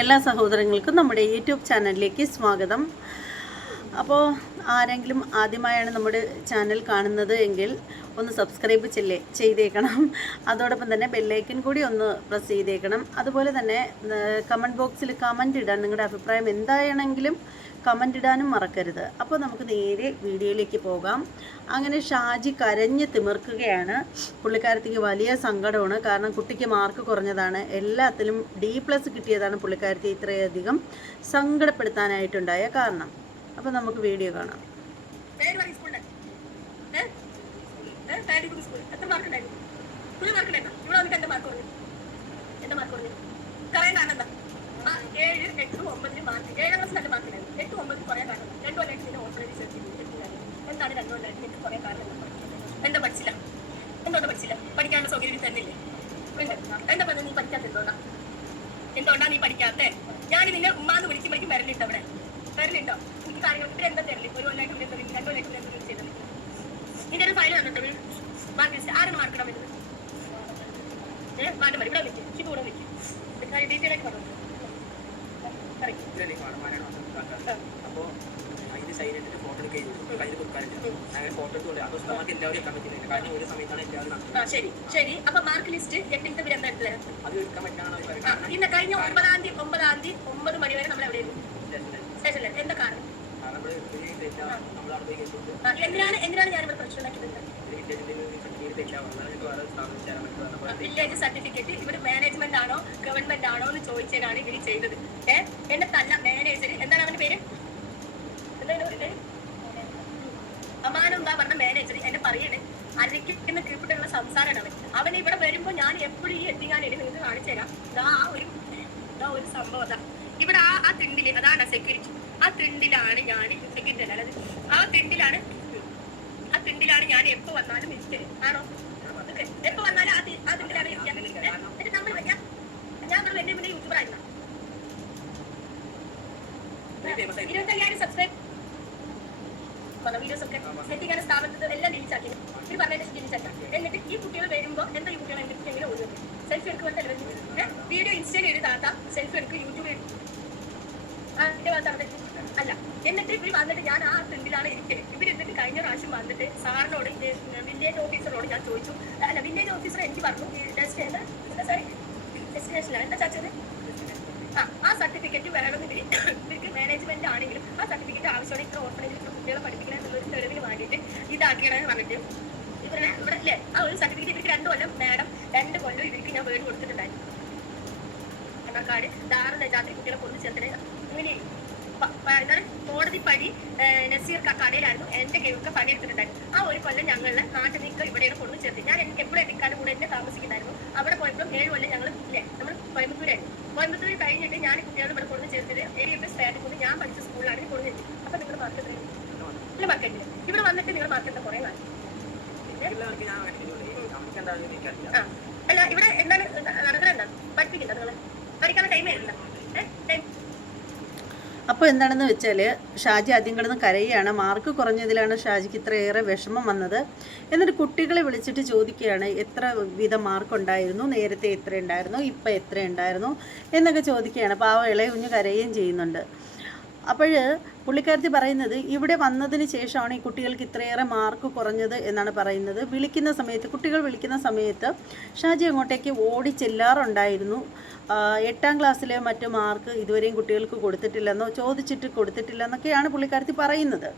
എല്ലാ സഹോദരങ്ങൾക്കും നമ്മുടെ യൂട്യൂബ് ചാനലിലേക്ക് സ്വാഗതം. അപ്പോൾ ആരെങ്കിലും ആദ്യമായാണ് നമ്മുടെ ചാനൽ കാണുന്നത് എങ്കിൽ ഒന്ന് സബ്സ്ക്രൈബ് ചെല്ലേ ചെയ്തേക്കണം. അതോടൊപ്പം തന്നെ ബെല്ലൈക്കൻ കൂടി ഒന്ന് പ്രസ് ചെയ്തേക്കണം. അതുപോലെ തന്നെ കമന്റ് ബോക്സിൽ കമന്റ് ഇടാൻ നിങ്ങളുടെ അഭിപ്രായം എന്തായാണെങ്കിലും കമന്റ് ഇടാനും മറക്കരുത്. അപ്പോൾ നമുക്ക് നേരെ വീഡിയോയിലേക്ക് പോകാം. അങ്ങനെ ഷാജി കരഞ്ഞ് തിമിർക്കുകയാണ്. പുള്ളിക്കാരത്തിക്ക് വലിയ സങ്കടമാണ്. കാരണം കുട്ടിക്ക് മാർക്ക് കുറഞ്ഞതാണ്. എല്ലാത്തിലും ഡി പ്ലസ് കിട്ടിയതാണ് പുള്ളിക്കാരത്തി ഇത്രയധികം സങ്കടപ്പെടുത്താനായിട്ടുണ്ടായ കാരണം. അപ്പോൾ നമുക്ക് വീഡിയോ കാണാം. ഏഴ് എട്ട് ഒമ്പതിന് മാർക്ക് ഏഴാം ക്ലാസ് നല്ല മാർക്ക് ഉണ്ടായിരുന്നു എട്ട് ഒമ്പതിന് കുറയാൻ കാരണം? രണ്ടു കൊല്ലമായിട്ട് നിന്നെ ഓൾറെഡി ചേർത്ത് എന്താണ്? രണ്ടു കൊല്ലമായിട്ട് നിനക്ക് കുറയാൻ കാരണം എന്താ? പഠിച്ചില്ല? എന്തുകൊണ്ട് പഠിച്ചില്ല? പഠിക്കാനുള്ള സൗകര്യം തന്നില്ലേ? എന്താ പറഞ്ഞത്? നീ പഠിക്കാത്ത എന്തുകൊണ്ടാ? എന്തുകൊണ്ടാ നീ പഠിക്കാത്തേ? ഞാൻ നിന്നെ ഉമ്മാന്ന് വിളിക്കുമ്പോഴേക്കും വരലുണ്ട് അവിടെ. വരലുണ്ടോ എനിക്ക് കാര്യങ്ങൾ ഇവിടെ എന്താ തരൽ? ഒരു കൊല്ലമായിട്ട് ഇവിടെ തരില്ല രണ്ടു ഇവിടെ എന്തെങ്കിലും ചെയ്തത് നിന്റെ ഒരു ഫയൽ വന്നിട്ട് മാർക്ക് ലിസ്റ്റ്. ആരാണ് മാർക്ക് ഇടാൻ വരുന്നത് ഏഹ് മാറ്റം മതി ഇവിടെ വെച്ച് ഡീറ്റെയിൽ ആയിട്ട് പറഞ്ഞു? ഫോട്ടോ എടുക്കുകയും കയ്യിൽ കൊടുക്കാറില്ല. അങ്ങനെ ഫോട്ടോ എടുത്തുകൊണ്ട് അത് നമുക്ക് എല്ലാവരും എടുക്കാൻ പറ്റില്ല കാരണം ഒരു സമയത്താണ് എല്ലാവരും ശരി. ശരി. അപ്പൊ മാർക്ക് ലിസ്റ്റ് എട്ടിന്റെ പേര് എന്താ അത് എടുക്കാൻ ഇന്ന് കഴിഞ്ഞ ഒമ്പതാം തീയതി ഒമ്പതാം തീയതി ഒമ്പത് മണി വരെ നമ്മൾ എവിടെയായിരുന്നു സ്ഥാപനം എന്തിനാണ് പറ്റുക അപ്പോൾ വില്ലേജ് സർട്ടിഫിക്കറ്റ്. ഇവിടെ മാനേജ്മെന്റ് ആണോ ഗവൺമെന്റ് ആണോ എന്ന് ചോദിച്ചതിനാണ് ഇവർ ചെയ്തത്. ഏ? എന്നെ തല്ല മാനേജർ എന്താണ് അവന്റെ പേര്? എന്താണ് അവന്റെ പേര്? അമാനം പറഞ്ഞ മാനേജർ എന്നെ പറയണേ. അരയ്ക്കുന്ന കീപ്പിട്ടുള്ള സംസാരമാണ് അവൻ. അവൻ ഇവിടെ വരുമ്പോ ഞാൻ എപ്പോഴും ഈ എത്തിങ്ങാനും നിങ്ങൾക്ക് കാണിച്ചു തരാം ആ ഒരു ഇതാ ഒരു സംഭവം ഇവിടെ ആ ആ തിണ്ടിൽ അതാണ് സെക്യൂരിറ്റി ആ തിണ്ടിലാണ് ഞാൻ സെക്യൂരിറ്റി അല്ല ആ തിണ്ടിലാണ് ആ തിണ്ടിലാണ് ഞാൻ എപ്പോ വന്നാലും ഇരിക്കൽ ആണോ? എപ്പോ വന്നാലും ആ നമ്മൾ ഞാൻ വലിയ വലിയ യൂട്യൂബർ ആയിരുന്നു. ഇരുപത്തയ്യായിരം സബ്സ്ക്രൈബ് വീഡിയോസ് ഒക്കെ എത്തിക്കാൻ സ്ഥാപനത്തിൽ എല്ലാം ഡിലീറ്റ് ആക്കി ഈ പറഞ്ഞതിന് ഡിലീറ്റ് എന്നിട്ട് ഈ കുട്ടികൾ വരുമ്പോൾ എന്താ ഈ കുട്ടികൾ എന്റെ എങ്ങനെ ഓടും സെൽഫി എടുക്കുമ്പോൾ വീഡിയോ ഇൻസ്റ്റയിൽ എഴുതാത്ത സെൽഫി എടുക്കും യൂട്യൂബിൽ ആ എന്റെ അല്ല എന്നിട്ട് ഇവർ വന്നിട്ട് ഞാൻ ആ ഫ്രണ്ടിലാണ് ഇരിക്കുന്നത് ഇവർ എന്നിട്ട് കഴിഞ്ഞ പ്രാവശ്യം വന്നിട്ട് സാറിനോട് വില്ലേജ് ഓഫീസറോട് ഞാൻ ചോദിച്ചു. അല്ല വില്ലേജ് ഓഫീസർ എനിക്ക് പറഞ്ഞു സോറി ഡെസ്റ്റിനേഷനിലാണ് എന്താ ചാച്ചത്? ആ ആ സർട്ടിഫിക്കറ്റ് വേണമെങ്കിൽ ഇവർക്ക് മാനേജ്മെന്റ് ആണെങ്കിലും ആ സർട്ടിഫിക്കറ്റ് ആവശ്യമാണ് ഇത്ര ഓർഫനേജിൽ ഇത്ര കുട്ടികളെ പഠിപ്പിക്കണം എന്നുള്ളൊരു തെളിവിന് വേണ്ടിയിട്ട് ഇതാക്കിയണമെന്ന് പറഞ്ഞിട്ട് ഇവരെ ഇവിടെ അല്ലേ ആ ഒരു സർട്ടിഫിക്കറ്റ് ഇവർക്ക് രണ്ട് കൊല്ലം മാഡം രണ്ട് കൊല്ലം ഇവർക്ക് ഞാൻ വേണ്ടി കൊടുത്തിട്ടുണ്ടായിരുന്നു. കണ്ണാർക്കാട് ധാരണ ജാതി കുട്ടികളെ കൊണ്ടു ചേർത്തിട്ട് ഇങ്ങനെ കോടതി പടി നസീർ കക്കാടയിലായിരുന്നു എന്റെ കേൾക്ക് പണിയെടുത്തിട്ടുണ്ടായിരുന്നു. ആ ഒരു കൊല്ലം ഞങ്ങളെ നാട്ടിൽ നിൽക്കുക ഇവിടെയാണ് കൊണ്ടു ചേർത്ത് ഞാൻ എനിക്ക് എപ്പോഴും എത്തിക്കാട് കൂടെ എന്നെ താമസിക്കുന്നുണ്ടായിരുന്നു. അവിടെ പോയപ്പോഴും ഏഴ് കൊല്ലം ഞങ്ങൾ ഇല്ലേ നമ്മൾ കോയമ്പത്തൂരായിരുന്നു കോയമ്പത്തൂർ കഴിഞ്ഞിട്ട് ഞാൻ കുട്ടികളെ ഇവിടെ കൊണ്ടു ചേർത്തത് എ എഫ് എസ് സ്റ്റാൻഡിൽ കൊണ്ട് ഞാൻ പഠിച്ച സ്കൂളിലാണ് കൊണ്ടു ചേർത്തത് അപ്പൊ നിങ്ങൾ മാർക്ക് എത്രയാണ് ഇല്ല മാർക്ക് ഇല്ല ഇവിടെ വന്നിട്ട് നിങ്ങൾ മാർക്ക് എന്താ കുറേ കാലം പിന്നെ എല്ലാവർക്കും ഞാൻ അങ്ങനെ ചെയ്തോളൂ നമുക്ക് എന്താണെന്ന് എനിക്കറിയില്ല ആ അല്ല ഇവിടെ എന്താണ് നടക്കുന്നത് എന്താണ് പഠിപ്പിക്കണ്ട നിങ്ങൾ പഠിക്കാനുള്ള ടൈം വരുന്നില്ല ഏഹ് ടൈം അപ്പോൾ എന്താണെന്ന് വെച്ചാൽ ഷാജി ആദ്യം കിടന്ന് കരയുകയാണ്. മാർക്ക് കുറഞ്ഞതിലാണ് ഷാജിക്ക് ഇത്രയേറെ വിഷമം വന്നത്. എന്നിട്ട് കുട്ടികളെ വിളിച്ചിട്ട് ചോദിക്കുകയാണ് എത്ര വിധം മാർക്ക് ഉണ്ടായിരുന്നു നേരത്തെ എത്ര ഉണ്ടായിരുന്നു ഇപ്പം എത്ര ഉണ്ടായിരുന്നു എന്നൊക്കെ ചോദിക്കുകയാണ്. അപ്പോൾ ആ ഇളയ കുഞ്ഞ് കരയുകയും ചെയ്യുന്നുണ്ട്. അപ്പോൾ പുള്ളിക്കാരത്തി പറയുന്നത് ഇവിടെ വന്നതിന് ശേഷമാണ് ഈ കുട്ടികൾക്ക് ഇത്രയേറെ മാർക്ക് കുറഞ്ഞത് എന്നാണ് പറയുന്നത്. വിളിക്കുന്ന സമയത്ത് കുട്ടികൾ വിളിക്കുന്ന സമയത്ത് ഷാജി അങ്ങോട്ടേക്ക് ഓടി ചെല്ലാറുണ്ടായിരുന്നു. എട്ടാം ക്ലാസ്സിലെ മറ്റു മാർക്ക് ഇതുവരെയും കുട്ടികൾക്ക് കൊടുത്തിട്ടില്ലെന്നോ ചോദിച്ചിട്ട് കൊടുത്തിട്ടില്ലെന്നൊക്കെയാണ് പുള്ളിക്കാരത്തി പറയുന്നത്.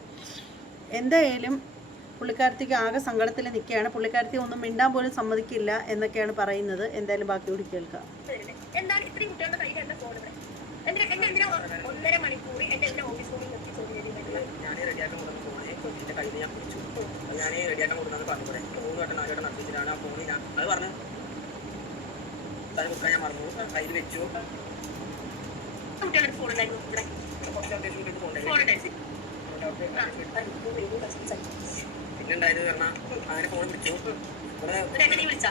എന്തായാലും പുള്ളിക്കാരത്തിക്ക് ആകെ സങ്കടത്തിൽ നിൽക്കുകയാണ്. പുള്ളിക്കാരത്തി ഒന്നും മിണ്ടാൻ പോലും സമ്മതിക്കില്ല എന്നൊക്കെയാണ് പറയുന്നത്. എന്തായാലും ബാക്കി കൂടി കേൾക്കാം. എന്താണ് ഇത്രയും കുട്ടികളുടെ എന്തിനാ എന്നെ എന്തിനാ ഒന്നര മണിക്കൂർ എന്നെ എന്റെ ഓഫീസ് റൂമിൽ നിർത്തി ചോദ്യം ഞാൻ റെഡിയാക്കാൻ കൊടുക്കുന്ന ഫോണ് എന്റെ കയ്യിൽ ഞാൻ പിടിച്ചു ഞാൻ റെഡിയാക്കാൻ കൊടുക്കുന്നത് പറഞ്ഞു കൂടെ മൂന്ന് വട്ടം നാല് വട്ടം നടത്തിച്ചിട്ടാണ് ആ ഞാൻ അത് പറഞ്ഞു അത് വെക്കാൻ ഞാൻ മറന്നു കയ്യിൽ വെച്ചു കുട്ടികളുടെ ഫോൺ ഉണ്ടായിരുന്നു ഇവിടെ കുറച്ച് ഫോൺ കൊണ്ടുപോയി ഉണ്ടായിരുന്നു പിന്നെ ഉണ്ടായത് പറഞ്ഞാൽ അങ്ങനെ ഫോൺ പിടിച്ചു ഇവിടെ എന്നിട്ട് വിളിച്ചാ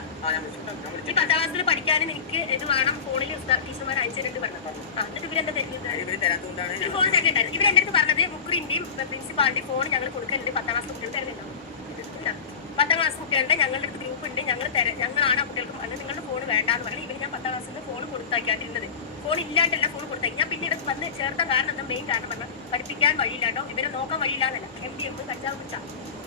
ഈ പത്താം ക്ലാസ്സിൽ പഠിക്കാനും എനിക്ക് ഇത് വേണം ഫോണിൽ ടീച്ചർമാർ അയച്ചിട്ടുണ്ട് പറഞ്ഞു ആ എന്നിട്ട് ഇവരെന്താ തരുന്നത് ഫോൺ തരുന്നുണ്ടായിരുന്നു ഇവരെന്റെ അടുത്ത് പറഞ്ഞത് മുക്കുറിന്റെയും പ്രിൻസിപ്പാളിന്റെയും ഫോൺ ഞങ്ങൾ കൊടുക്കുന്നുണ്ട് പത്താം ക്ലാസ് കുട്ടികൾ തരുന്നുണ്ടോ പത്താം ക്ലാസ് ഞങ്ങളുടെ അടുത്ത് ഉണ്ട് ഞങ്ങൾ തരാം ഞങ്ങളാണ് ആ കുട്ടികൾക്ക് നിങ്ങളുടെ ഫോൺ വേണ്ടാന്ന് പറഞ്ഞാൽ ഇവർ ഞാൻ പത്താം ഫോൺ കൊടുത്താക്കിയാണ്ടിരുന്നത് ഫോൺ ഇല്ലാണ്ടല്ല ഫോൺ കൊടുത്തത് ഞാൻ പിന്നീട് വന്ന് ചേർത്ത കാരണം എന്താ മെയിൻ കാരണം പറഞ്ഞാൽ പഠിപ്പിക്കാൻ വഴിയില്ലാണ്ടോ ഇവരെ നോക്കാൻ വഴിയില്ലാന്നല്ല. എം ഡി എം കഞ്ചാവ് പിടിച്ച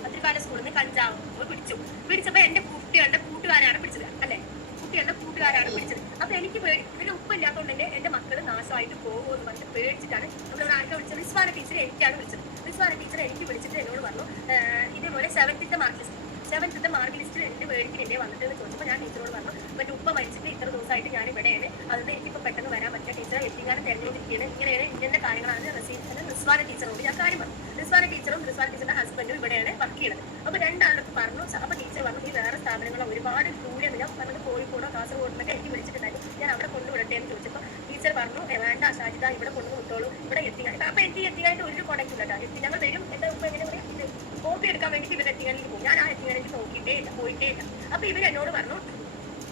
പത്തിരിക്കാല സ്കൂളിൽ നിന്ന് കഞ്ചാവ്. പിടിച്ചു. പിടിച്ചപ്പോ എന്റെ കുട്ടികളുടെ കൂട്ടുകാരാണ് പിടിച്ചത് അല്ലെ കുട്ടികളുടെ കൂട്ടുകാരാണ് പിടിച്ചത് അപ്പൊ എനിക്ക് പേടി ഇതിന് ഉപ്പില്ലാത്തതുകൊണ്ട് തന്നെ എന്റെ മക്കൾ നാശമായിട്ട് പോകുമോ എന്ന് പറഞ്ഞിട്ട് പേടിച്ചിട്ടാണ് നമ്മളോട് ആർക്കെ വിളിച്ചത്? റിസ്വാന ടീച്ചർ എനിക്കാണ് വിളിച്ചത്. റിസ്വാന ടീച്ചർ എനിക്ക് വിളിച്ചിട്ട് എന്നോട് പറഞ്ഞു "ഏഹ് ഇതേപോലെ സെവൻത്തിന്റെ മാർക്ക് ലിസ്റ്റ് സെവൻത്തിന്റെ മാർക്ക് ലിസ്റ്റ് എന്റെ പേടിക്കില്ലേ വന്നിട്ട് എന്ന് ചോദിച്ചപ്പോൾ ഞാൻ ടീച്ചറോട് പറഞ്ഞു മറ്റേ ഉപ്പ മരിച്ചിട്ട് ഇത്ര ദിവസമായിട്ട് ഞാൻ ഇവിടെയാണ്. അതുകൊണ്ട് എനിക്കിപ്പോൾ പെട്ടെന്ന് വരാൻ പറ്റിയ ടീച്ചറെ എത്തിങ്ങാനും തിരഞ്ഞെടുത്തിരിക്കുകയാണ്. ഇങ്ങനെയാണ് ഇങ്ങനത്തെ കാര്യങ്ങളാണ് റസീഫ് റിസ്വാന ടീച്ചറോട് ഞാൻ കാര്യം പറഞ്ഞു. റിസ്വാന ടീച്ചറും റിസ്വാന ടീച്ചറുടെ ഹസ്ബൻഡും ഇവിടെയാണ് വർക്ക് ചെയ്യുന്നത്. അപ്പൊ രണ്ടാളും പറഞ്ഞു അപ്പൊ ടീച്ചർ പറഞ്ഞു ഈ വേറെ സ്ഥാപനങ്ങളോ ഒരുപാട് ദൂരെയാണ്. ഞാൻ പറഞ്ഞത് കോഴിക്കോടോ കാസർഗോഡിനൊക്കെ എനിക്ക് വിളിച്ചിട്ടുണ്ടായിരുന്നു ഞാൻ അവിടെ കൊണ്ടുവിടട്ടെ എന്ന് ചോദിച്ചപ്പോൾ ടീച്ചർ പറഞ്ഞു "ഏ, വേണ്ട സാജിത ഇവിടെ കൊണ്ടു വിട്ടോളൂ. ഇവിടെ എത്തി അപ്പൊ എത്തി എത്തിങ്ങായിട്ട് ഒരു കോടക്കില്ല കേട്ടോ എത്തി ഞങ്ങൾ വരും. എന്റെ ഉപ്പ എങ്ങനെ പറയും? കോപ്പി എടുക്കാൻ വേണ്ടിട്ട് ഇവർ എത്തിങ്ങാനിലേക്ക് പോകും. ഞാൻ ആ എത്തിങ്ങാനിലേക്ക് നോക്കിയിട്ടേ ഇല്ല പോയിട്ടേ ഇല്ല. അപ്പൊ ഇവർ എന്നോട് പറഞ്ഞു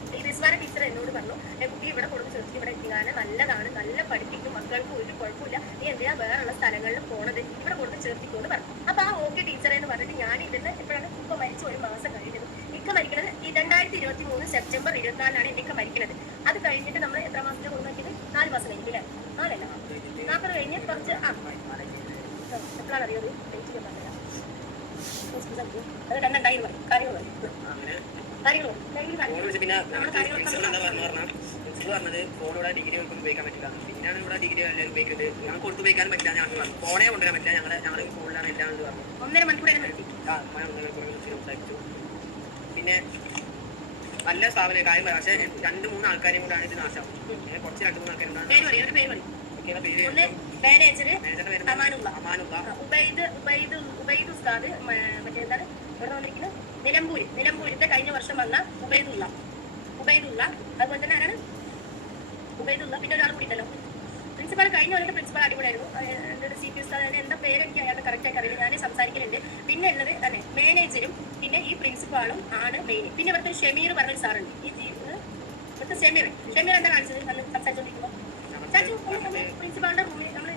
ഈ വിസ്മാര ടീച്ചർ എന്നോട് പറഞ്ഞു എന്റെ കുട്ടി ഇവിടെ കൊടുത്ത് ചേർത്ത് ഇവിടെ എത്തിക്കാന് നല്ലതാണ്. നല്ല പഠിപ്പിക്കും മക്കൾക്ക് ഒരു കുഴപ്പമില്ല. നീ എന്തിനാ വേറെയുള്ള സ്ഥലങ്ങളിൽ പോണത്? ഇവിടെ കൊടുത്ത് ചേർത്തിക്കോ പറഞ്ഞു. അപ്പൊ ആ ഓക്കെ ടീച്ചർ എന്ന് പറഞ്ഞിട്ട് ഞാൻ ഇവിടുന്ന് ഇപ്പോഴാണ് ഇപ്പൊ മരിച്ച ഒരു മാസം കഴിഞ്ഞത്. ഇക്ക മരിക്കണത് ഈ രണ്ടായിരത്തി ഇരുപത്തി മൂന്ന് സെപ്റ്റംബർ ഇരുപത്തിനാലാണ് എന്റെ ഇക്ക മരിക്കുന്നത് അത് കഴിഞ്ഞിട്ട് നമ്മൾ എത്ര മാസത്തെ കൊടുത്ത് നോക്കിയത് നാല് മാസം കഴിഞ്ഞു അല്ലേ നാലല്ല. നാൽപ്പത് കഴിഞ്ഞ് കുറച്ച് ആ. എപ്പോഴാണ് അറിയത് ഡേറ്റ് ഞാൻ പറഞ്ഞുതരാം അത് രണ്ടുണ്ടായി പറയും. കാര്യങ്ങൾ കാര്യങ്ങൾ പറയും. കാര്യങ്ങൾ ഫോൺ പറയും വിളിച്ച് പിന്നെ നമ്മുടെ കാര്യങ്ങളൊക്കെ പ്രിൻസിപ്പൾ എന്താ പറഞ്ഞു? പറഞ്ഞാൽ പ്രിൻസിപ്പൾ പറഞ്ഞത് ഫോൺ ഇവിടെ ഡിഗ്രി ഒന്നും ഉപയോഗിക്കാൻ പറ്റില്ല. പിന്നെയാണ് ഇവിടെ ഡിഗ്രി എല്ലാവരും ഉപയോഗിക്കുന്നത്. ഞങ്ങൾ കൊടുത്തു ഉപയോഗിക്കാൻ പറ്റില്ല ഞങ്ങൾ പറഞ്ഞു ഫോണേ കൊണ്ടുവരാൻ പറ്റില്ല. ഞങ്ങൾ ഞങ്ങൾ ഫോണിലാണ് എല്ലാം പറഞ്ഞു ഒന്നര മണിക്കൂർ തന്നെ നിർത്തി. ആ അമ്മ ഒന്നര കുറേ വിളിച്ച് സംസാരിച്ചു. പിന്നെ നല്ല സ്ഥാപനം കാര്യം പറയാം. പക്ഷേ രണ്ട് മൂന്ന് ആൾക്കാരെയും കൊണ്ടാണ് ഇത് നാശം. കുറച്ച് രണ്ട് മൂന്ന് ഒന്ന് മാനേജർ അമാനുള്ള അമാനുള്ള ഉബൈദ് ഉബൈദ് ഉബൈദ് ഉസ്താദ് മ- മറ്റേ എന്താണ്? എവിടെ വന്നിരിക്കുന്നത് നിലമ്പൂര്. നിലമ്പൂരിന്റെ കഴിഞ്ഞ വർഷം വന്ന ഉബൈദുള്ള. ഉബൈദുള്ള. അതുപോലെ തന്നെ ആരാണ്? ഉബൈദുള്ള. പിന്നെ ഒരാൾ കൂടിയിട്ടല്ലോ പ്രിൻസിപ്പാൾ കഴിഞ്ഞ കൊല്ലത്തെ പ്രിൻസിപ്പൽ അടിപൊളിയായിരുന്നു. എന്റെ സി പി ഉസ്താദ് എന്താ പേരെനിക്ക് അയാളുടെ കറക്റ്റ് ആയിട്ട് അറിയില്ല. ഞാൻ സംസാരിക്കലുണ്ട്. പിന്നെ ഉള്ളത് തന്നെ മാനേജരും പിന്നെ ഈ പ്രിൻസിപ്പാളും ആണ് മെയിൻ പിന്നെ ഇവിടുത്തെ ഷെമീർ പറഞ്ഞ സാറുണ്ട്. ഈ ഇവിടുത്തെ ഷെമീർ. ഷെമീർ എന്താ കാണിച്ചത്? നമ്മൾ സംസാരിച്ചോണ്ടിരിക്കുമ്പോൾ ചാച്ചു പ്രിൻസിപ്പാളിന്റെ റൂമിൽ നമ്മൾ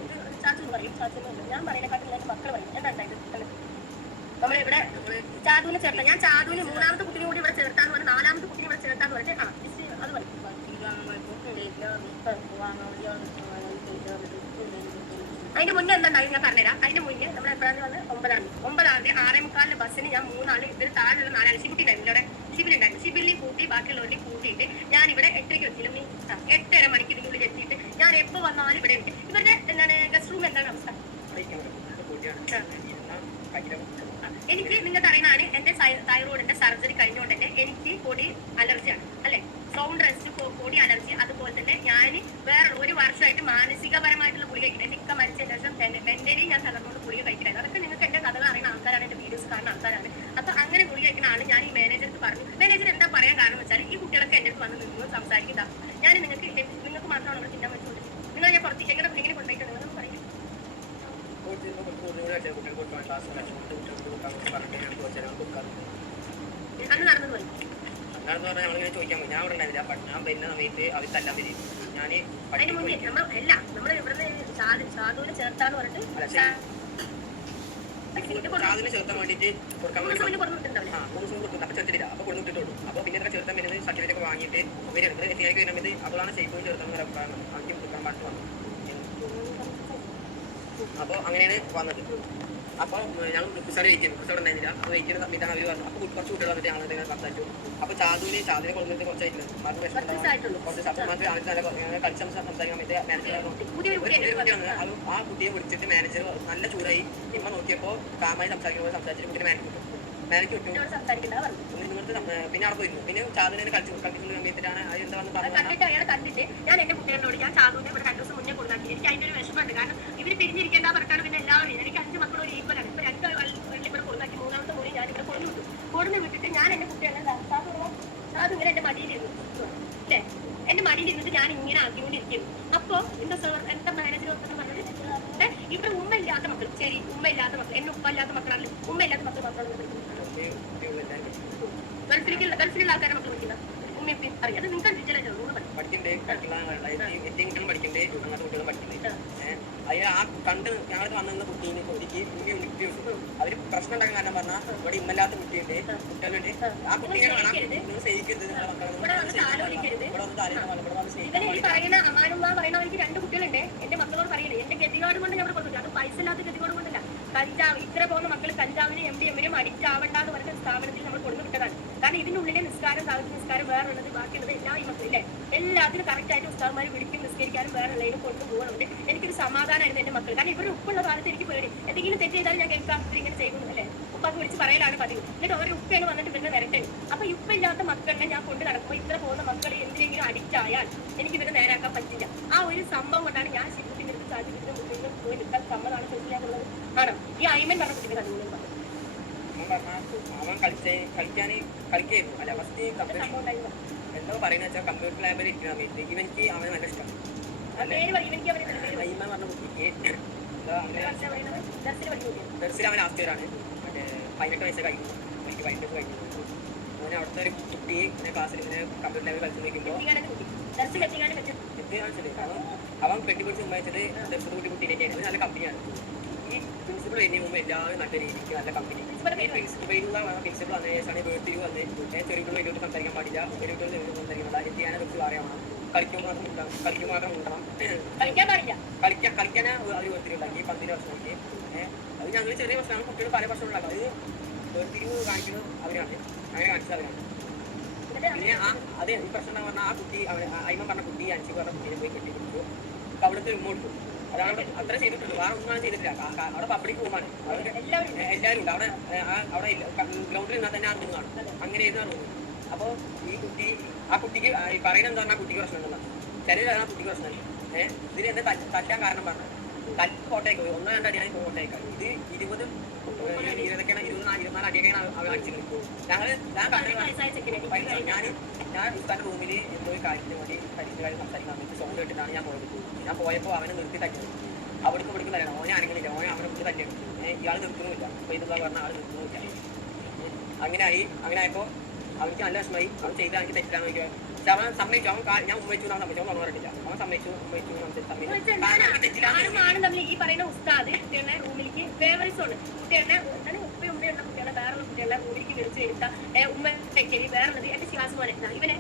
ചാച്ചു പറയും. ചാച്ചു. ഞാൻ പറയുന്നതിനെക്കാട്ടും എന്റെ മക്കൾ പറയും. എന്താ ഉണ്ടായത്? നമ്മളിവിടെ ചാതുവിനെ ചേർത്ത. ഞാൻ ചാതുവിന് മൂന്നാമത്തെ കുട്ടിനെ കൂടി ഇവിടെ ചേർത്താന്ന് പറഞ്ഞു നാലാമത്തെ കുട്ടിനെ ഇവിടെ ചേർത്താന്ന് പറഞ്ഞിട്ട് ആ അത് പറയും. അതിന്റെ മുന്നേ എന്താണ്ടായി ഞാൻ പറഞ്ഞുതരാം. അതിന്റെ മുന്നേ നമ്മൾ എപ്പോഴാണ് വന്ന് ഒമ്പതാം തീയതി. ഒമ്പതാം തീയതി ആറേ മുക്കാലിന് ബസ്സിന് ഞാൻ മൂന്നാൾ ഇതിൽ താഴെയുള്ള നാലാൾ ഷിബിട്ടി ഉണ്ടായിരുന്നു ഇവിടെ ഷിബിലുണ്ടായിരുന്നു ഷിബിലിൽ കൂട്ടി ബാക്കിയുള്ളവരിൽ കൂട്ടിയിട്ട് ഞാൻ ഇവിടെ എട്ടരയ്ക്ക് വെച്ചില്ല മീൻ എട്ടര മണിക്ക് ഇതിനുള്ളിൽ എത്തിയിട്ട് ഞാൻ എപ്പോൾ വന്നാലും ഇവിടെ ഉണ്ട്. ഇവരുടെ എന്താണ് ഗസ്റ്റ് റൂം എന്താണ് അവസ്ഥ? എനിക്ക് നിങ്ങൾക്ക് അറിയുന്നതാണ് എന്റെ തൈറോയിഡിന്റെ സർജറി കഴിഞ്ഞുകൊണ്ട് തന്നെ എനിക്ക് പൊടി അലർജിയാണ് അല്ലെ? സൗണ്ട് റെസ്റ്റ് കൂടി അലർജി അതുപോലെ തന്നെ ഞാൻ വേറെ ഒരു വർഷമായിട്ട് മാനസികപരമായിട്ടുള്ള ഗുളിക കഴിക്കുന്നത് നിക്ക മരിച്ചതിന് ശേഷം മെന്റലി ഞാൻ തകർന്നുകൊണ്ട് ഗുളിക കഴിക്കുന്നത് അതൊക്കെ നിങ്ങൾക്ക് എന്റെ കഥകൾ അറിയുന്ന ആൾക്കാരാണ് എന്റെ വീഡിയോസ് കാണുന്ന ആൾക്കാരാണ്. അപ്പൊ അങ്ങനെ ഗുളിക കഴിക്കുന്ന ആൾ ഞാൻ ഈ മാനേജർക്ക് പറഞ്ഞു. മാനേജർ എന്താ പറയാൻ കാരണം വെച്ചാൽ ഈ കുട്ടികളൊക്കെ എന്റെ അടുത്ത് വന്ന് നിന്ന് സംസാരിക്കുക ഞാൻ നിങ്ങൾക്ക് നിങ്ങൾക്ക് മാത്രമാണ് അവിടെ ചിന്താൻ പറ്റുള്ളൂ നിങ്ങൾ ഞാൻ പുറത്തേക്ക് എങ്ങനെ എങ്ങനെ കൊണ്ടുപോയിട്ട് നിങ്ങൾ പറയും. അന്ന് നടന്നു പോയി അന്നാണെന്ന് പറഞ്ഞാൽ ഞങ്ങളിങ്ങനെ ചോദിക്കാൻ പോയി. ഞാൻ അവിടെ ഉണ്ടായിരുന്നില്ല. അപ്പൊ ഞാൻ വരുന്ന സമയത്ത് അവർ തല്ലാൻ വരും ഞാൻ സാധനം ചേർത്താൻ വേണ്ടിട്ട് കൊടുക്കാൻ ആ മൂന്ന് കൊടുത്തു അപ്പൊ ചേർത്തില്ല അപ്പൊ കൊടുത്തിട്ടുള്ളൂ. അപ്പൊ പിന്നെ ഇതൊക്കെ ചേർത്താൻ വരുന്നത് സർട്ടിഫിക്കറ്റ് ഒക്കെ വാങ്ങിയിട്ട് വരുന്നത് ഇവിടെ എത്തിയാലേക്ക് വരുന്നത് അപ്പോഴാണ് സേഫ് ചേർത്താൻ ഒരു അഭിപ്രായം ആദ്യം കൊടുക്കാൻ പാട്ട് വന്നു അപ്പോൾ അങ്ങനെയാണ് വന്നത്. അപ്പോൾ ഞങ്ങൾ കുസാട് വെയിറ്റ് കുസാട് ഉണ്ടായിരുന്നില്ല. അപ്പോൾ വെയിറ്റ് സമയത്താണ് അവർ വന്നത്. അപ്പോൾ കുറച്ച് കുട്ടികൾ വന്നിട്ട് ഞങ്ങൾ ഇങ്ങനെ സംസാരിച്ചു. അപ്പോൾ ചാതുവിനെ ചാതുവിനെ കൊണ്ടുവന്നിട്ട് കുറച്ചായിട്ടില്ല മാർക്ക് കുറച്ച് ശബ്ദം മാത്രമേ ശബ്ദമാർക്ക് ആദ്യം നല്ല ഞങ്ങൾ കളിച്ച സംസാരിക്കാൻ മാനേജർ അത് ആ കുട്ടിയെ വിളിച്ചിട്ട് മാനേജർ നല്ല ചൂടായി. ഇമ്മ നോക്കിയപ്പോൾ കാമായി സംസാരിക്കുമ്പോൾ സംസാരിച്ചിട്ട് കുട്ടിയെ മാനേജ് പിന്നെ അവിടെ പോയിരുന്നു. പിന്നെ ചാതുവിനെ കളിച്ചു. കളിക്കുന്ന സമയത്തിലാണ് അത് എന്താ വന്ന് പറഞ്ഞു കണ്ടിട്ട് ഞാൻ എന്റെ കുട്ടികളോട് ഞാൻ ചാതുവിനെ ഇവിടെ രണ്ടു ദിവസം മുന്നേ കൊടുത്താക്കി എനിക്ക് അതിന്റെ ഒരു വിഷമമുണ്ട്. കാരണം ഇവർ പിരിഞ്ഞിരിക്കേണ്ട പറഞ്ഞാണ് പിന്നെ എല്ലാവരും. മക്കളും ഒരു ഈക്വലാണ് ഇപ്പൊ രണ്ട് വീട്ടിൽ ഇവിടെ കൊടുത്താക്കി മൂന്നാമത്തെ മുറി ഞാൻ ഇവിടെ കൊടുന്നു വിട്ടു കൊടുന്ന് വിട്ടിട്ട് ഞാൻ എന്റെ കുട്ടികളെ സാധു സാധു ഇങ്ങനെ എന്റെ മടിയിലിരുന്നു അല്ലേ? എന്റെ മടിയിൽ ഇരുന്നിട്ട് ഞാൻ ഇങ്ങനെ ആക്കിക്കൊണ്ടിരിക്കുന്നു. അപ്പൊ എന്താ സാർ എന്താ മാനേജർ പറഞ്ഞത്? ഇവിടെ ഉമ്മ ഇല്ലാത്ത മക്കൾ ശരി ഉമ്മ ഇല്ലാത്ത മക്കൾ എന്നെ ഉപ്പ ഇല്ലാത്ത മക്കളാണ് ഉമ്മ ഇല്ലാത്ത മക്കൾ മക്കളാണ് ഗൾഫിലേക്കുള്ള ഗൾഫിലുള്ള ആൾക്കാരെ മക്കൾ അറിയാം. അത് നിങ്ങൾക്ക് പഠിക്കണ്ടേ? പഠിക്കണ്ടേ. അങ്ങനത്തെ കുട്ടികളും പഠിക്കണ്ടേ? ആ. ഞങ്ങൾ കുട്ടീനെ കുട്ടിക്ക് അവർ പ്രശ്നം ഉണ്ടാക്കാൻ കാരണം പറഞ്ഞാൽ ഇവിടെ ഇമ്മല്ലാത്ത കുട്ടിയുണ്ട്. കുട്ടികളുണ്ട് ആ. കുട്ടിയെ കാണാൻ നിങ്ങൾ സ്നേഹിക്കരുത് നിങ്ങളുടെ മക്കളെ ഇവിടെ. ഇവിടെ വന്ന് പറയുന്ന എനിക്ക് രണ്ട് കുട്ടികളുണ്ട്. എന്റെ മക്കളോട് പറയണേ എന്റെ ഗതികാട് കൊണ്ട് ഞാൻ അത് പൈസ ഇല്ലാത്ത ഗതികാട് കൊണ്ടല്ല. കഞ്ചാവ്. ഇത്ര പോകുന്ന മക്കൾ കഞ്ചാവിന് എം ഡി എമ്മിനും അഡിക്റ്റ് എന്ന് പറഞ്ഞ സ്ഥാപനത്തിൽ നമ്മൾ കൊണ്ടുവിട്ടതാണ് വിട്ടതാണ്. കാരണം ഇതിനുള്ളിലെ നിസ്കാരം താമസ നിസ്കാരം വേറുള്ളത് ബാക്കിയുള്ളത് എല്ലാ മക്കളില്ലേ? എല്ലാത്തിനും കറക്റ്റ് ആയിട്ട് ഉസ്താദ്മാർ വിളിക്കും നിസ്കരിക്കാനും വേറെ ഉള്ളതിനും കൊണ്ടുപോകുന്നുണ്ട് എനിക്കൊരു സമാധാനമായിരുന്നു എന്റെ മക്കൾ. കാരണം ഇവരുടെ ഉപ്പുള്ള കാലത്ത് എനിക്ക് പേടി. എന്തെങ്കിലും തെറ്റ് ചെയ്താൽ ഞാൻ കേൾക്കാം. ഇങ്ങനെ ചെയ്യുന്നു അല്ലേ? ഉപ്പാക്ക് വിളിച്ച് പറയലാണ് പതിവ്. എന്നിട്ട് ഓരോ ഉപ്പയാണ് വന്നിട്ട് പിന്നെ വരട്ടെ അപ്പൊ ഉപ്പ ഇല്ലാത്ത ഞാൻ കൊണ്ട് നടക്കുമ്പോൾ ഇത്ര പോകുന്ന മക്കൾ എന്തിനെങ്കിലും അഡിക്റ്റ് ആയാൽ എനിക്ക് ഇവരെ നേരാക്കാൻ പറ്റില്ല. ആ ഒരു സംഭവം കൊണ്ടാണ് ഞാൻ ശിവത്തിന്റെ അടുത്ത് സാധിക്കുന്നത് മുന്നിൽ പോയി നിൽക്കാൻ സമ്മതമാണ് ചോദിക്കാനുള്ളത്. ആണോ? ഈ അയ്മൻ പറഞ്ഞ കുട്ടികൾ അതിൽ അവൻ കളിച്ചേ കളിക്കാൻ കളിക്കായിരുന്നു അല്ല ഫസ്റ്റ് കമ്പ്യൂട്ടർ എന്തോ പറയുന്നത് വെച്ചാൽ കമ്പ്യൂട്ടർ ലാബിൽ ഇരിക്കുന്ന സമയത്ത് ഇവനിക്ക് അവനെ നല്ല ഇഷ്ടം പറയും. പറഞ്ഞ കുട്ടിക്ക് ദർശിൽ അവൻ ലാസ്റ്റ് ഇയറാണ് മറ്റേ പതിനെട്ട് വയസ്സ് കഴിഞ്ഞു എനിക്ക് പതിനെട്ട് കഴിഞ്ഞു അവന് അവിടുത്തെ ഒരു കുട്ടി ഇങ്ങനെ ക്ലാസ്സിൽ ഇങ്ങനെ കമ്പ്യൂട്ടർ ലാബിൽ കളിച്ചു നോക്കുമ്പോൾ അവൻ അവൻ പെട്ടിപ്പിടിച്ച് ഉമ്മയച്ചത് ദർശന കുട്ടി കുട്ടീനെ നല്ല കമ്പനിയാണ് പ്രിൻസിപ്പൾ വരുന്ന മുമ്പ് എല്ലാവരും നല്ല രീതിക്ക് നല്ല കമ്പനി പ്രിൻസിപ്പളാണ് പ്രിൻസിപ്പൾ വന്ന ശേഷമാണ് വേർതിരിവ് വന്ന്? ചെറുകുട്ടികൾ വലിയ സംസാരിക്കാൻ പാടില്ല. സംസാരിക്കാൻ പാടില്ല. എന്ത് ചെയ്യാനെ കുറിച്ച് അറിയണം കളിക്കും മാത്രം കളിക്കും മാത്രം ഉണ്ടാവും കളിക്കാൻ പാടില്ല. കളിക്കാൻ കളിക്കാനാ അവർ വേർതിരിവുണ്ടാക്കി പന്തിന് വർഷമാക്കി അത് ഞങ്ങൾ ചെറിയ പ്രശ്നമാണ്. കുട്ടികൾ പല പ്രശ്നം ഉണ്ടാക്കും. അത് വേർതിരിവ് കാണിക്കുന്നത് അവരാണ്. അങ്ങനെ കാണിച്ചത് അവരാണ്. പിന്നെ ആ അതെ ഈ പ്രശ്നം പറഞ്ഞാൽ ആ കുട്ടി അയിമ പറഞ്ഞ കുട്ടി അഞ്ചു പറഞ്ഞ കുട്ടീനെ പോയി കെട്ടിപ്പിടിച്ചു. അവിടുത്തെ ഒരു കൊടുത്തു അതാണ് അത്ര ചെയ്തിട്ടുണ്ട്. വേറെ ഒന്നും ചെയ്തിട്ടില്ല. അവിടെ പബ്ലിക് റൂമാണ് എല്ലാവരും. എല്ലാവരും ഉണ്ട്. അവിടെ അവിടെ ഗ്രൗണ്ടിൽ നിന്നാൽ തന്നെ ആർക്കും കാണും. അങ്ങനെ റൂം അപ്പോൾ ഈ കുട്ടി ആ കുട്ടിക്ക് ഈ പറയുന്നത് എന്താ പറഞ്ഞാൽ കുട്ടിക്ക് പ്രശ്നം ഉണ്ടെന്നാണ് ചിലർ ആ കുട്ടിക്ക് പ്രശ്നമില്ല ഏഹ് ഇതിന് എന്താ തല്ല- തല്ലാൻ കാരണം പറഞ്ഞു തല്ല് കോട്ടയ്ക്ക് പോയി ഒന്നോ രണ്ടോ അടിയാണ് കോട്ടയ്ക്ക് ഇത് ഇരുപത് ഇരുപതൊക്കെയാണ് ഇരുപത് ഇരുപത്തിനാല് അടിയൊക്കെയാണ് അവർ അടിച്ചത് ഞങ്ങൾ ഞാൻ കണ്ടത് ഞാൻ ഞാൻ ഉസ്താന്റെ റൂമിൽ എന്തോ ഒരു കാര്യത്തിന് വേണ്ടി പരിസ്ഥിതി കാര്യം സംസാരിക്കാൻ വേണ്ടി സൗണ്ട് കേട്ടിട്ടാണ് ഞാൻ പോയത് ഞാൻ പോയപ്പോൾ അവനെ നിർത്തി തട്ടിയത് അവിടേക്ക് ഇവിടേക്ക് തരണം ഓനെ ആണെങ്കിലില്ല ഓനെ അവനെ കുറിച്ച് തട്ടിയെടുത്തു ഇയാൾ നിർത്തുന്നില്ല അപ്പോൾ ഇതെന്താ പറഞ്ഞാൽ ആൾ നിർത്തുന്നില്ല ഏ, അങ്ങനെ ആയി അങ്ങനെ ആയപ്പോൾ അവർക്ക് നല്ല വിഷമമായി അവൻ ചെയ്ത എനിക്ക് തെറ്റില്ലാന്ന് പക്ഷെ അവൻ സമ്മതിച്ചു. അവൻ ഞാൻ ഉമ്മയിച്ചു എന്നാണ് സമ്മതിച്ചു. അവൻ പറഞ്ഞിട്ടില്ല അവൻ സമ്മതിച്ചു. ഉമ്മയിച്ചു ഈ പറയുന്ന ഉസ്താദ് കുട്ടികളെ റൂമിലേക്ക് ഫേവറേറ്റ്സ് ഉണ്ട്. കുട്ടികളെ എന്താണ് ഉപ്പയും ഉമ്മയുള്ള കുട്ടികളെ വേറെ കുട്ടികളെ റൂമിലേക്ക് വിളിച്ച് എടുത്ത ഉമ്മ തെക്കരി വേറെ ഉള്ളത് എന്റെ ശിവാസ് മോനെ ഇതാ, ഇവനെ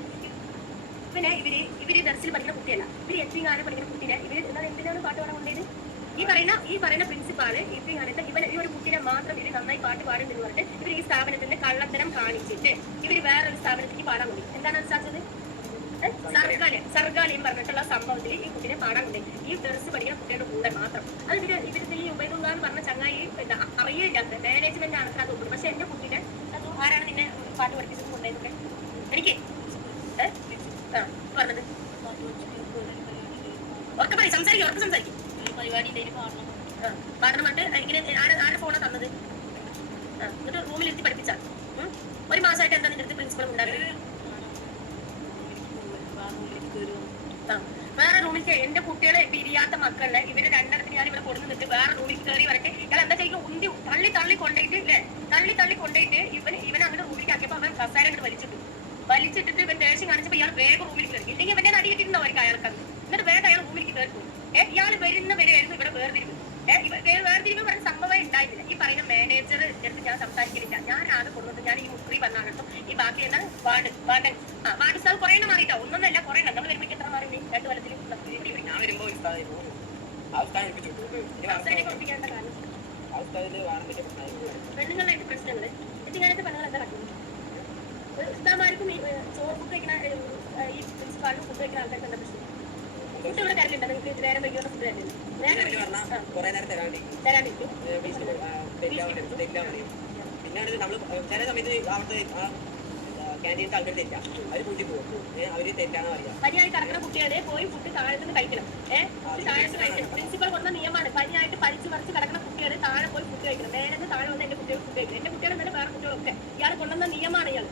ഇവനെ ഇവർ ഇവർ ദർശനം പഠിക്കുന്ന കുട്ടിയല്ല. ഇവർ എത്തിങ്ങാനും പഠിക്കുന്ന കുട്ടിയല്ല. ഇവർ എന്താണ് എന്തിനാണ് പാട്ട് പാടാൻ കൊണ്ടത് ഈ പറയുന്ന ഈ പറയുന്ന പ്രിൻസിപ്പാൾ എത്തിങ്ങാനത്തെ ഇവനെ ഈ ഒരു കുട്ടിനെ മാത്രം ഇവർ നന്നായി പാട്ട് പാടും എന്ന് പറഞ്ഞിട്ട് ഇവർ ഈ സ്ഥാപനത്തിന്റെ കള്ളത്തരം കാണിച്ചിട്ട് ഇവർ വേറൊരു സ്ഥാപനത്തിലേക്ക് പാടാൻ കൊണ്ടു എന്താണ് സാധിച്ചത്? സർഗാലയം സർഗാലയം പറഞ്ഞിട്ടുള്ള സംഭവത്തിൽ ഈ കുട്ടിനെ പാടാൻ കൊണ്ട് ഈ ഡ്രസ് പഠിക്കുന്ന കുട്ടിയുടെ കൂടെ മാത്രം. അത് ഇവർ ഇവരുടെ ഈ ഉപയോഗം എന്ന് പറഞ്ഞ ചങ്ങായി അറിയില്ല മാനേജ്മെന്റ് ആണ് അത് പക്ഷെ എന്റെ കുട്ടിനെ അത് ആരാണ് നിന്നെ പാട്ട് പഠിപ്പിച്ചത് കൊണ്ടുപോയി എനിക്ക് ഏ? ആ, പറഞ്ഞത് ഉറക്കെ പറയും സംസാരിക്കും ഉറക്കെ സംസാരിക്കും ആ, പറഞ്ഞിട്ട് ഇങ്ങനെ ആരെ ആരുടെ ഫോണാ തന്നത്? എന്നിട്ട് റൂമിലിരുത്തി പഠിപ്പിച്ചാൽ ഉം? ഒരു മാസമായിട്ട് എന്താ നിന്റെ പ്രിൻസിപ്പൾ ഉണ്ടാകുന്നത് വേറെ റൂമിലേക്ക് എന്റെ കുട്ടികളെ പിരിയാത്ത മക്കളെ ഇവരെ രണ്ടിടത്ത് ഞാൻ ഇവിടെ കൊടുത്തു നിന്നിട്ട് വേറെ റൂമിൽ കയറി വരട്ടെ. ഇയാൾ എന്താ ചെയ്യുക? ഉന്തി തള്ളി തള്ളി കൊണ്ടേയിട്ട് ഇല്ലേ? തള്ളി തള്ളി കൊണ്ടേയിട്ട് ഇവൻ ഇവൻ അങ്ങനെ റൂമിലേക്ക് ആക്കിയപ്പോ അവൻ കസാര അങ്ങോട്ട് വലിച്ചിട്ടു. വലിച്ചിട്ടിട്ട് ഇവൻ ദേഷ്യം കാണിച്ചപ്പോ ഇയാൾ വേഗം റൂമിൽ കയറി ഇല്ലെങ്കിൽ ഇവന്റെ അടിയിട്ടിട്ടുണ്ടാവും അയാൾക്ക് എന്നിട്ട് വേഗം അയാൾ റൂമിലേക്ക് കയറി പോകും ഇയാൾ വരുന്ന വരെയായിരുന്നു ഇവിടെ വേർതിരിവ്. വേർതിരിവ് പറഞ്ഞ സംഭവം ഉണ്ടായില്ല ഈ പറയുന്ന മാനേജർ എടുത്ത് ഞാൻ സംസാരിക്കലില്ല. ഞാൻ ആകെ കൊണ്ടുവന്ന് ഞാൻ ഈ മുക്രി പറഞ്ഞാലും ഈ ബാക്കി എന്നാൽ വാർഡ് വാർഡൻ. ആ വാർഡ് സ്ഥലം കുറേ മാറിയിട്ടോ ഒന്നൊന്നല്ല കുറേ നമ്മൾ വരുമ്പോൾ എത്ര മാറി രണ്ട് കൊല്ലത്തിൽ ഞാൻ വരുമ്പോൾ പെണ്ണുങ്ങളായിട്ട് പ്രശ്നങ്ങൾ എന്തിനായിട്ട് പെണ്ണുങ്ങൾ എന്താ കാട്ടുന്നത് ഒരു ഉസ്താമാർക്കും ഈ ഏഹ്, ചോറ് ഫുഡ് കഴിക്കുന്ന ഈ പ്രിൻസിപ്പാളിനും ഫുഡ് കഴിക്കുന്ന ആൾക്കാർക്ക് എന്താ പ്രശ്നം? ഫുഡ് ഇവിടെ തരലുണ്ടോ? നിങ്ങൾക്ക് നേരം വൈകിയുള്ള ഫുഡ് തരലുണ്ട്? കുറേ നേരം തരാണ്ടിരിക്കും പിന്നെ നമ്മൾ ചില സമയത്ത് അവിടുത്തെ ആ ക്യാന്റീനത്തെ ആൾക്കാർ തെറ്റാ. അവർ കൂട്ടി പോകും അവർ തെറ്റാന്ന് പറയാം പനിയായി കിടക്കുന്ന കുട്ടികളെ പോയി ഫുഡ് താഴെ നിന്ന് കഴിക്കണം. ഏഹ് ഫുഡ് താഴെ കഴിക്കണം. പ്രിൻസിപ്പൽ കൊണ്ട നിയമമാണ്. പനിയായിട്ട് പരിച്ച് പറിച്ച് കിടക്കുന്ന കുട്ടികളെ താഴെ പോയി ഫുഡ് കഴിക്കണം. നേരെ താഴെ വന്ന് എന്റെ കുട്ടികൾ ഫുഡ് കഴിക്കണം. എന്റെ കുട്ടികൾ തന്നെ വേറെ കുട്ടികളൊക്കെ. ഇയാൾ കൊണ്ടുവന്ന നിയമമാണ് ഇയാൾ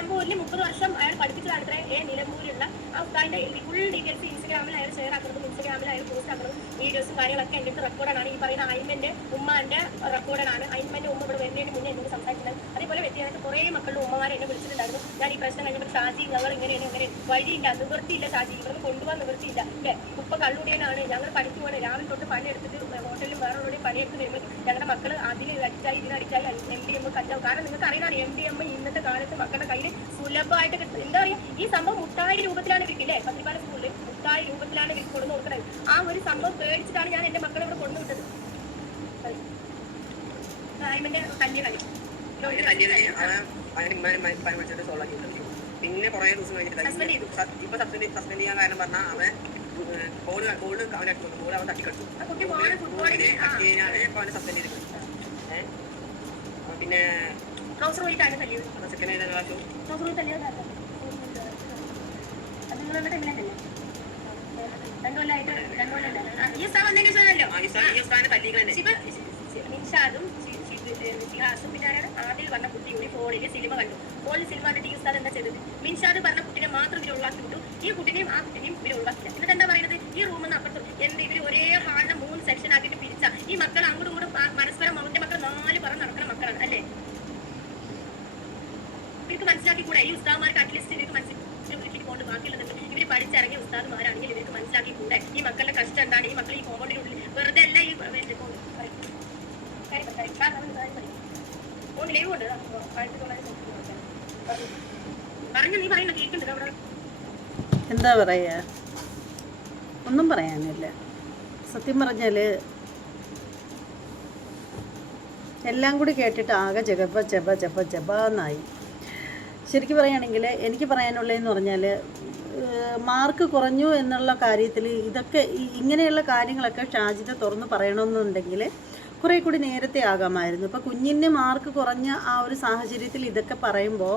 നിലമ്പൂരിൽ മുപ്പത് വർഷം അയാൾ പഠിപ്പിച്ചതാണ് അത്ര ഏ നിലമ്പൂരിലുള്ള ആ ഉസ്താദിന്റെ ഫുൾ ഡീറ്റെയിൽസ് ഇൻസ്റ്റാഗ്രാമിൽ അയാൾ ഷെയർ ആക്കുന്നതും ഇൻസ്റ്റാഗ്രാമിൽ അയാൾ പോസ്റ്റ് ആക്കുന്നതും വീഡിയോസും കാര്യങ്ങളൊക്കെ എന്റെ അടുത്ത് റെക്കോർഡാണ് ഈ പറയുന്ന അയിമന്റെ ഉമ്മാന്റെ റെക്കോർഡാണ് അയിമന്റെ ഉമ്മ ഇവിടെ വരുന്നതിന് മുന്നേ എന്നോട് സംസാരിച്ചിട്ടുണ്ട് അതേപോലെ വ്യക്തിയായിട്ട് കുറേ മക്കളുടെ ഉമ്മമാരെ എന്നെ വിളിച്ചിട്ടുണ്ടായിരുന്നു. ഞാൻ ഈ പ്രശ്നം കഴിഞ്ഞപ്പോൾ ഷാജി ഞങ്ങൾ ഇങ്ങനെയാണ് ഇങ്ങനെ വഴിയില്ല നിവൃത്തിയില്ല ഷാജി. ഇവിടുന്ന് കൊണ്ടുപോകാൻ നിവൃത്തിയില്ല അല്ലേ ഉപ്പ കള്ളുടിയനാണ്. ഞങ്ങൾ പോകണം രാവിലെ തൊട്ട് പണിയെടുത്തിട്ട് ഹോട്ടലിലും വേറെ പണിയെടുത്ത് വരുമ്പോൾ ഞങ്ങളുടെ മക്കൾ അതിൽ അടിച്ചായി ഇതിന് അടിച്ചായി എം ഡി എം കഞ്ചാവ് കാരണം നിങ്ങൾക്ക് അറിയാം എം ഡി എം ഇന്നത്തെ കാലത്ത് മക്കളുടെ കയ്യിൽ സുലഭമായിട്ട് കിട്ടും എന്താ പറയുക ഈ സംഭവം മുട്ടായി രൂപത്തിലാണ് വിൽക്കില്ലേ പത്തിരിപ്പാല സ്കൂളിൽ മുട്ടായി രൂപത്തിലാണ് കൊണ്ടു കൊടുക്കുന്നത്. ആ ഒരു സംഭവം പേടിച്ചിട്ടാണ് ഞാൻ എന്റെ മക്കളെ ഇവിടെ കൊണ്ടു വിട്ടത്. വിട്ടു. പിന്നെ കുറെ ദിവസം കഴിഞ്ഞിട്ട് ഇപ്പൊ സസ്പെൻഡ് ചെയ്യാൻ കാരണം പറഞ്ഞാൽ അവൻ ബോൾ അവൻ അവനെ സസ്പെൻഡ് പിന്നെ ട്രൗസർ പോയിട്ടാണ് തല്ലിയത്? സെക്കൻഡ് പ്രാവശ്യം ട്രൗസർ പോയി തല്ലിയത് ആരാ? അത് നിങ്ങളുടെ ടൈമിലല്ലേ രണ്ടു കൊല്ലമായിട്ട് രണ്ടു കൊല്ലം ഈ സ്ഥലം വന്നതിന് ശേഷമല്ലോ ആ, ഈ സ്ഥാനം- ഈ സ്ഥാനം തല്ലികൾ തന്നെ. ശിവ നിഷാദും ഷിഹാസും പിന്നെ ആരാണ്? ആദ്യം പറഞ്ഞ കുട്ടി കൂടി ഫോണിൽ സിനിമ കണ്ടു. ഫോണിൽ സിനിമ കണ്ടിട്ട് ഈ സ്ഥലം എന്താ ചെയ്തത്? മിൻഷാദ് പറഞ്ഞ കുട്ടിനെ മാത്രം ഇതിൽ ഒഴിവാക്കി വിട്ടു. ഈ കുട്ടിനെയും ആ കുട്ടിനെയും ഇവർ ഒഴിവാക്കില്ല. എന്നിട്ട് എന്താ പറയുന്നത് ഈ റൂമിൽ നിന്ന് അപ്പുറത്ത് എന്ത് ഇവർ ഒരേ ഹാളിനെ മൂന്ന് സെക്ഷൻ ആക്കിയിട്ട് പിരിച്ച. ഈ മക്കൾ അങ്ങോട്ടും ഇങ്ങോട്ടും പരസ്പരം അവന്റെ മക്കൾ നാല് പറ നടക്കുന്ന മക്കളാണ് അല്ലേ? ഇവർക്ക് മനസ്സിലാക്കി കൂടെ ഈ ഉസ്താദ്മാർക്ക് അറ്റ്ലീസ്റ്റ് ഇവർക്ക് മനസ്സിലാക്കി കൊണ്ട് ബാക്കിയുള്ളത് ഇവർ പഠിച്ചിറങ്ങിയ ഉസ്താദ്മാരാണെങ്കിൽ ഇവർക്ക് മനസ്സിലാക്കി കൂടെ ഈ മക്കളുടെ കഷ്ടം എന്താണ്? ഈ മക്കൾ ഈ കോമ്പൗണ്ടിനുള്ളിൽ വെറുതെ അല്ല ഈ പറഞ്ഞു. നീ പറയുന്ന കേൾക്കുന്നുണ്ട് അവിടെ? എന്താ പറയുക ഒന്നും പറയാനില്ല. സത്യം പറഞ്ഞാൽ എല്ലാം കൂടി കേട്ടിട്ട് ആകെ ജഗപ്പ ജപ ജപ ജപ എന്നായി ശരിക്കും പറയുകയാണെങ്കിൽ എനിക്ക് പറയാനുള്ളതെന്ന് പറഞ്ഞാൽ മാർക്ക് കുറഞ്ഞു എന്നുള്ള കാര്യത്തിൽ ഇതൊക്കെ ഇങ്ങനെയുള്ള കാര്യങ്ങളൊക്കെ ഷാജിത തുറന്ന് പറയണമെന്നുണ്ടെങ്കിൽ കുറേ കൂടി നേരത്തെ ആകാമായിരുന്നു. ഇപ്പോൾ കുഞ്ഞിന് മാർക്ക് കുറഞ്ഞ ആ ഒരു സാഹചര്യത്തിൽ ഇതൊക്കെ പറയുമ്പോൾ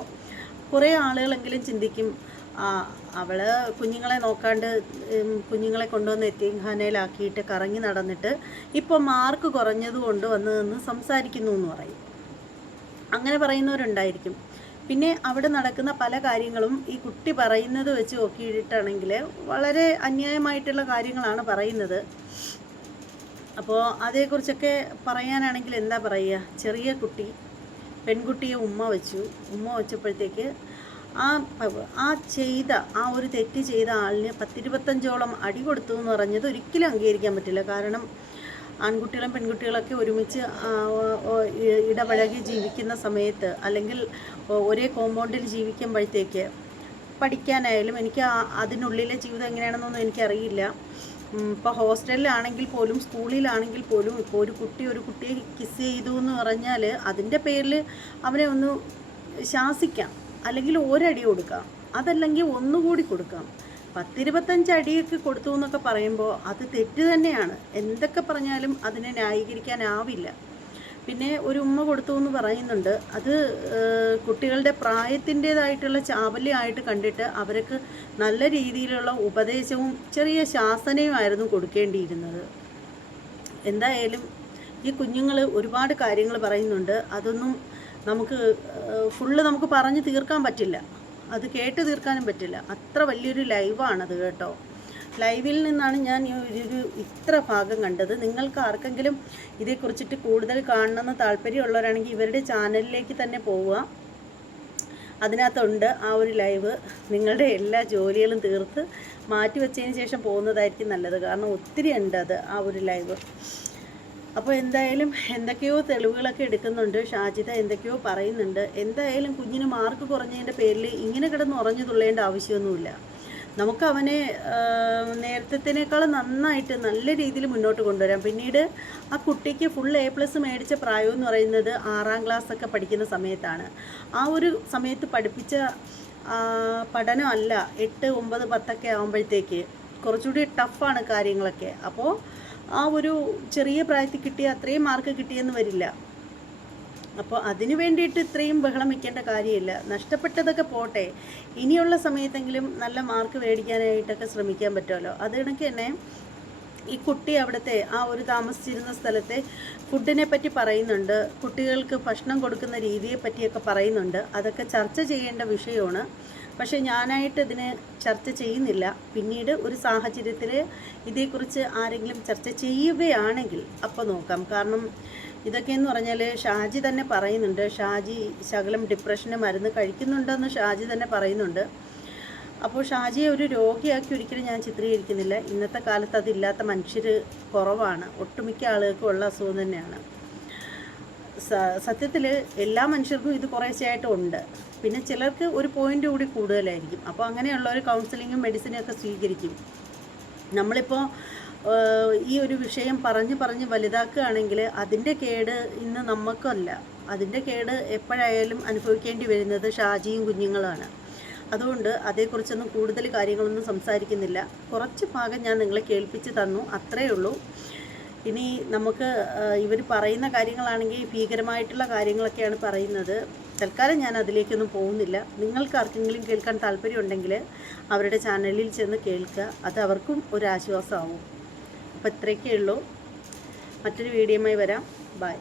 കുറേ ആളുകളെങ്കിലും ചിന്തിക്കും ആ അവൾ കുഞ്ഞുങ്ങളെ നോക്കാണ്ട് കുഞ്ഞുങ്ങളെ കൊണ്ടുവന്ന് എത്തിയഖാനയിലാക്കിയിട്ട് കറങ്ങി നടന്നിട്ട് ഇപ്പോൾ മാർക്ക് കുറഞ്ഞത് കൊണ്ട് വന്ന് നിന്ന് സംസാരിക്കുന്നു എന്ന് പറയും. അങ്ങനെ പറയുന്നവരുണ്ടായിരിക്കും. പിന്നെ അവിടെ നടക്കുന്ന പല കാര്യങ്ങളും ഈ കുട്ടി പറയുന്നത് വെച്ച് നോക്കിയിട്ടാണെങ്കിൽ വളരെ അന്യായമായിട്ടുള്ള കാര്യങ്ങളാണ് പറയുന്നത്. അപ്പോൾ അതേക്കുറിച്ചൊക്കെ പറയാനാണെങ്കിൽ എന്താ പറയുക? ചെറിയ കുട്ടി പെൺകുട്ടിയെ ഉമ്മ വെച്ചു. ഉമ്മ വെച്ചപ്പോഴത്തേക്ക് ആ ആ ചെയ്ത ആ ഒരു തെറ്റ് ചെയ്ത ആളിന് പത്തിരുപത്തഞ്ചോളം അടി കൊടുത്തു എന്ന് പറഞ്ഞത് ഒരിക്കലും അംഗീകരിക്കാൻ പറ്റില്ല. കാരണം ആൺകുട്ടികളും പെൺകുട്ടികളൊക്കെ ഒരുമിച്ച് ഇടപഴകി ജീവിക്കുന്ന സമയത്ത് അല്ലെങ്കിൽ ഒരേ കോമ്പൗണ്ടിൽ ജീവിക്കുമ്പോഴത്തേക്ക് പഠിക്കാനായാലും എനിക്ക് അതിനുള്ളിലെ ജീവിതം എങ്ങനെയാണെന്നൊന്നും എനിക്കറിയില്ല. ഇപ്പോൾ ഹോസ്റ്റലിലാണെങ്കിൽ പോലും സ്കൂളിലാണെങ്കിൽ പോലും ഇപ്പോൾ ഒരു കുട്ടി ഒരു കുട്ടിയെ കിസ് ചെയ്തു എന്ന് പറഞ്ഞാൽ അതിന്റെ പേരിൽ അവനെ ഒന്ന് ശാസിക്കാം. അല്ലെങ്കിൽ ഒരടി കൊടുക്കാം. അതല്ലെങ്കിൽ ഒന്നുകൂടി കൊടുക്കാം. പത്തിരുപത്തഞ്ച് അടിയൊക്കെ കൊടുത്തു എന്നൊക്കെ പറയുമ്പോൾ അത് തെറ്റ് തന്നെയാണ്. എന്തൊക്കെ പറഞ്ഞാലും അതിനെ ന്യായീകരിക്കാനാവില്ല. പിന്നെ ഒരു ഉമ്മ കൊടുത്തു എന്ന് പറയുന്നുണ്ട്. അത് കുട്ടികളുടെ പ്രായത്തിന്റേതായിട്ടുള്ള ചാവല്യമായിട്ട് കണ്ടിട്ട് അവർക്ക് നല്ല രീതിയിലുള്ള ഉപദേശവും ചെറിയ ശാസനയുമായിരുന്നു കൊടുക്കേണ്ടിയിരുന്നത്. എന്തായാലും ഈ കുഞ്ഞുങ്ങൾ ഒരുപാട് കാര്യങ്ങൾ പറയുന്നുണ്ട്. അതൊന്നും നമുക്ക് ഫുള്ള് നമുക്ക് പറഞ്ഞ് തീർക്കാൻ പറ്റില്ല. അത് കേട്ട് തീർക്കാനും പറ്റില്ല. അത്ര വലിയൊരു ലൈവാണത് കേട്ടോ. ലൈവിൽ നിന്നാണ് ഞാൻ ഒരു ഇത്ര ഭാഗം കണ്ടത്. നിങ്ങൾക്ക് ആർക്കെങ്കിലും ഇതേക്കുറിച്ചിട്ട് കൂടുതൽ കാണണമെന്ന് താല്പര്യമുള്ളവരാണെങ്കിൽ ഇവരുടെ ചാനലിലേക്ക് തന്നെ പോവുക. അതിനകത്തുണ്ട് ആ ഒരു ലൈവ്. നിങ്ങളുടെ എല്ലാ ജോലികളും തീർത്ത് മാറ്റി വെച്ചതിന് ശേഷം പോകുന്നതായിരിക്കും നല്ലത്. കാരണം ഒത്തിരി ഉണ്ട് അത് ആ ഒരു ലൈവ്. അപ്പോൾ എന്തായാലും എന്തൊക്കെയോ തെളിവുകളൊക്കെ എടുക്കുന്നുണ്ട്. ഷാജിത എന്തൊക്കെയോ പറയുന്നുണ്ട്. എന്തായാലും കുഞ്ഞിന് മാർക്ക് കുറഞ്ഞതിന്റെ പേരിൽ ഇങ്ങനെ കിടന്ന് ഉറഞ്ഞു തുള്ളേണ്ട ആവശ്യമൊന്നുമില്ല. നമുക്ക് അവനെ നന്നായിട്ട് നല്ല രീതിയിൽ മുന്നോട്ട് കൊണ്ടുവരാം. പിന്നീട് ആ കുട്ടിക്ക് ഫുൾ എ പ്ലസ് മേടിച്ച പ്രായം എന്ന് പറയുന്നത് ആറാം ക്ലാസ് ഒക്കെ പഠിക്കുന്ന സമയത്താണ്. ആ ഒരു സമയത്ത് പഠിപ്പിച്ച പഠനമല്ല എട്ട് ഒമ്പത് പത്തൊക്കെ ആകുമ്പോഴത്തേക്ക് കുറച്ചുകൂടി ടഫാണ് കാര്യങ്ങളൊക്കെ. അപ്പോൾ ആ ഒരു ചെറിയ പ്രായത്തിൽ കിട്ടിയ അത്രയും മാർക്ക് കിട്ടിയെന്ന് വരില്ല. അപ്പോൾ അതിന് വേണ്ടിയിട്ട് ഇത്രയും ബഹളം വയ്ക്കേണ്ട കാര്യമില്ല. നഷ്ടപ്പെട്ടതൊക്കെ പോട്ടെ. ഇനിയുള്ള സമയത്തെങ്കിലും നല്ല മാർക്ക് മേടിക്കാനായിട്ടൊക്കെ ശ്രമിക്കാൻ പറ്റുമല്ലോ. അത് കണക്ക് തന്നെ ഈ കുട്ടി അവിടുത്തെ ആ ഒരു താമസിച്ചിരുന്ന സ്ഥലത്തെ ഫുഡിനെ പറ്റി പറയുന്നുണ്ട്. കുട്ടികൾക്ക് ഭക്ഷണം കൊടുക്കുന്ന രീതിയെ പറ്റിയൊക്കെ പറയുന്നുണ്ട്. അതൊക്കെ ചർച്ച ചെയ്യേണ്ട വിഷയമാണ്. പക്ഷേ ഞാനായിട്ട് ഇതിന് ചർച്ച ചെയ്യുന്നില്ല. പിന്നീട് ഒരു സാഹചര്യത്തിൽ ഇതേക്കുറിച്ച് ആരെങ്കിലും ചർച്ച ചെയ്യുകയാണെങ്കിൽ അപ്പോൾ നോക്കാം. കാരണം ഇതൊക്കെയെന്ന് പറഞ്ഞാൽ ഷാജി തന്നെ പറയുന്നുണ്ട്. ഷാജി ശകലം ഡിപ്രഷന് മരുന്ന് കഴിക്കുന്നുണ്ടെന്ന് ഷാജി തന്നെ പറയുന്നുണ്ട്. അപ്പോൾ ഷാജിയെ ഒരു രോഗിയാക്കി ഒരിക്കലും ഞാൻ ചിത്രീകരിക്കുന്നില്ല. ഇന്നത്തെ കാലത്ത് അതില്ലാത്ത മനുഷ്യർ കുറവാണ്. ഒട്ടുമിക്ക ആളുകൾക്കും ഉള്ള അസുഖം തന്നെയാണ്. സത്യത്തിൽ എല്ലാ മനുഷ്യർക്കും ഇത് കുറേശ്ശെയായിട്ട് ഉണ്ട്. പിന്നെ ചിലർക്ക് ഒരു പോയിന്റ് കൂടി കൂടുതലായിരിക്കും. അപ്പോൾ അങ്ങനെയുള്ളവർ കൗൺസിലിങ്ങും മെഡിസിനും ഒക്കെ സ്വീകരിക്കും. നമ്മളിപ്പോൾ ഈ ഒരു വിഷയം പറഞ്ഞ് പറഞ്ഞ് വലുതാക്കുകയാണെങ്കിൽ അതിന്റെ കേട് ഇന്ന് നമുക്കല്ല അതിന്റെ കേട് എപ്പോഴായാലും അനുഭവിക്കേണ്ടി വരുന്നത് ഷാജിയും കുഞ്ഞുങ്ങളാണ്. അതുകൊണ്ട് അതേക്കുറിച്ചൊന്നും കൂടുതൽ കാര്യങ്ങളൊന്നും സംസാരിക്കുന്നില്ല. കുറച്ച് ഭാഗം ഞാൻ നിങ്ങളെ കേൾപ്പിച്ച് തന്നു. അത്രയേ ഉള്ളൂ. ഇനി നമുക്ക് ഇവർ പറയുന്ന കാര്യങ്ങളാണെങ്കിൽ ഭീകരമായിട്ടുള്ള കാര്യങ്ങളൊക്കെയാണ് പറയുന്നത്. തൽക്കാലം ഞാൻ അതിലേക്കൊന്നും പോകുന്നില്ല. നിങ്ങൾക്ക് ആർക്കെങ്കിലും കേൾക്കാൻ താല്പര്യമുണ്ടെങ്കിൽ അവരുടെ ചാനലിൽ ചെന്ന് കേൾക്കുക. അത് അവർക്കും ഒരു ആശ്വാസമാവും. അപ്പോൾ ഇത്രയൊക്കെ ഉള്ളൂ. മറ്റൊരു വീഡിയോയുമായി വരാം. ബൈ